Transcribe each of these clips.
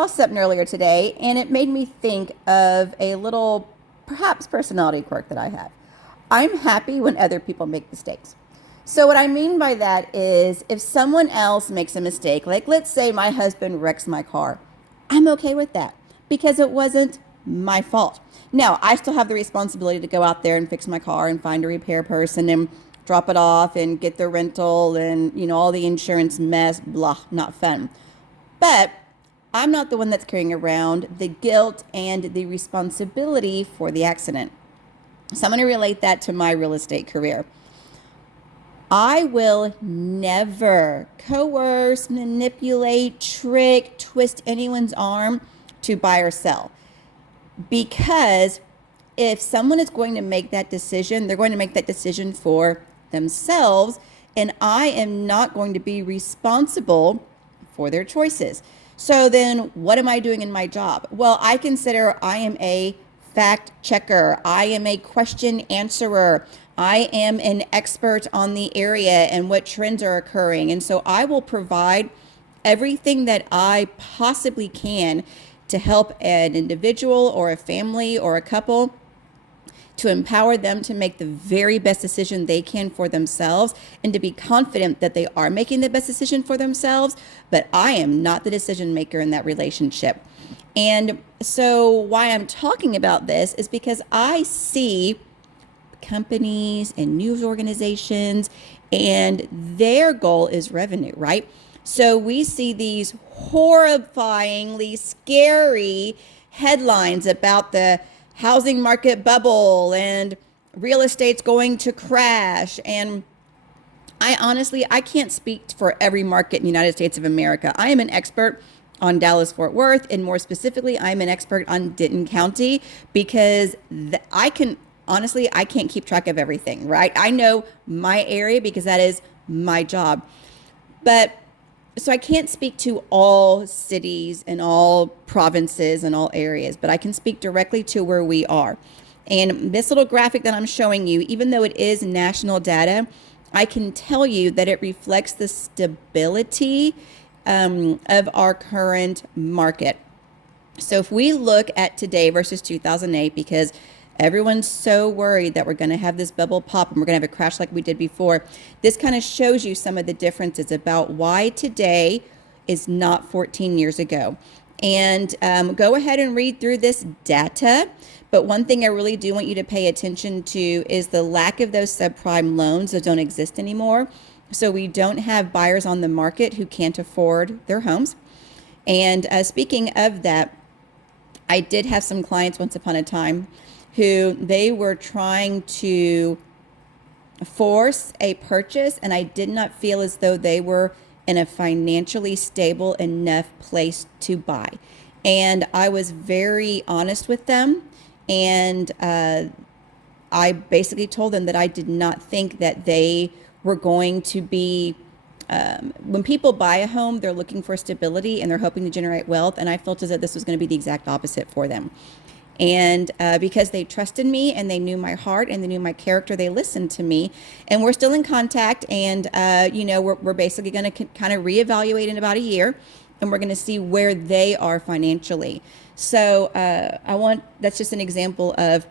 saw something earlier today and it made me think of a little, perhaps, personality quirk that I have. I'm happy when other people make mistakes. So, what I mean by that is if someone else makes a mistake, like let's say my husband wrecks my car, I'm okay with that because it wasn't my fault. Now, I still have the responsibility to go out there and fix my car and find a repair person and drop it off and get the rental and, all the insurance mess, blah, not fun. But I'm not the one that's carrying around the guilt and the responsibility for the accident. So I'm going to relate that to my real estate career. I will never coerce, manipulate, trick, twist anyone's arm to buy or sell. Because if someone is going to make that decision, they're going to make that decision for themselves, and I am not going to be responsible for their choices. So then what am I doing in my job? Well, I consider I am a fact checker. I am a question answerer. I am an expert on the area and what trends are occurring. And so I will provide everything that I possibly can to help an individual or a family or a couple to empower them to make the very best decision they can for themselves and to be confident that they are making the best decision for themselves, but I am not the decision maker in that relationship. And so why I'm talking about this is because I see companies and news organizations and their goal is revenue, right? So we see these horrifyingly scary headlines about the housing market bubble and real estate's going to crash. And I can't speak for every market in the United States of America. I am an expert on Dallas-Fort Worth, and more specifically, I'm an expert on Denton County because I can't keep track of everything, right? I know my area because that is my job. But so I can't speak to all cities and all provinces and all areas, but I can speak directly to where we are. And this little graphic that I'm showing you, even though it is national data, I can tell you that it reflects the stability of our current market. So if we look at today versus 2008, because everyone's so worried that we're going to have this bubble pop and we're going to have a crash like we did before. This kind of shows you some of the differences about why today is not 14 years ago. And go ahead and read through this data. But one thing I really do want you to pay attention to is the lack of those subprime loans that don't exist anymore. So we don't have buyers on the market who can't afford their homes. And speaking of that, I did have some clients once upon a time who they were trying to force a purchase, and I did not feel as though they were in a financially stable enough place to buy. And I was very honest with them, and I basically told them that I did not think that they were going to be when people buy a home, they're looking for stability and they're hoping to generate wealth, and I felt as though this was going to be the exact opposite for them. And because they trusted me and they knew my heart and they knew my character, they listened to me. And we're still in contact. And, we're basically going to kind of reevaluate in about a year. And we're going to see where they are financially. So that's just an example of,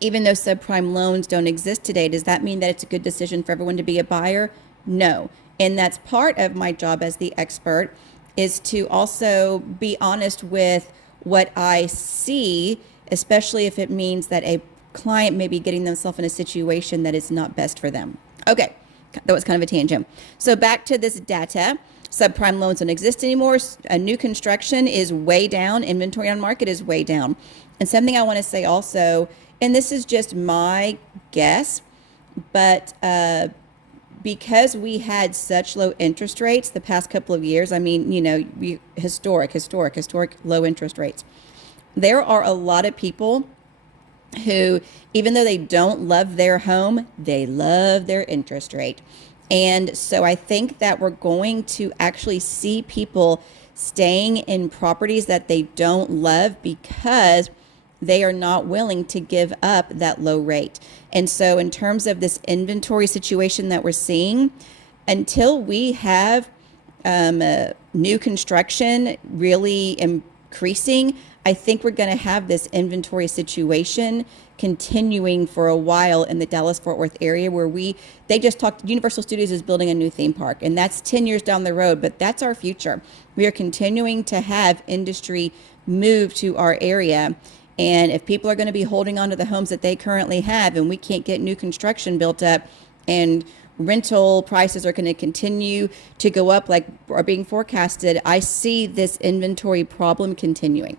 even though subprime loans don't exist today, does that mean that it's a good decision for everyone to be a buyer? No. And that's part of my job as the expert, is to also be honest with what I see, especially if it means that a client may be getting themselves in a situation that is not best for them. Okay, that was kind of a tangent. So back to this data. Subprime loans don't exist anymore. A new construction is way down. Inventory on market is way down. And something I want to say also, and this is just my guess, but because we had such low interest rates the past couple of years, historic low interest rates. There are a lot of people who, even though they don't love their home, they love their interest rate. And so I think that we're going to actually see people staying in properties that they don't love because they are not willing to give up that low rate. And so in terms of this inventory situation that we're seeing, until we have new construction really increasing, I think we're going to have this inventory situation continuing for a while in the Dallas-Fort Worth area where they just talked, Universal Studios is building a new theme park, and that's 10 years down the road, but that's our future. We are continuing to have industry move to our area. And if people are going to be holding on to the homes that they currently have and we can't get new construction built up and rental prices are going to continue to go up like are being forecasted, I see this inventory problem continuing.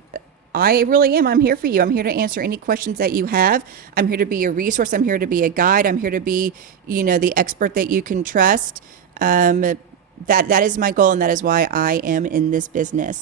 I really am. I'm here for you. I'm here to answer any questions that you have. I'm here to be a resource. I'm here to be a guide. I'm here to be, the expert that you can trust. That is my goal, and that is why I am in this business.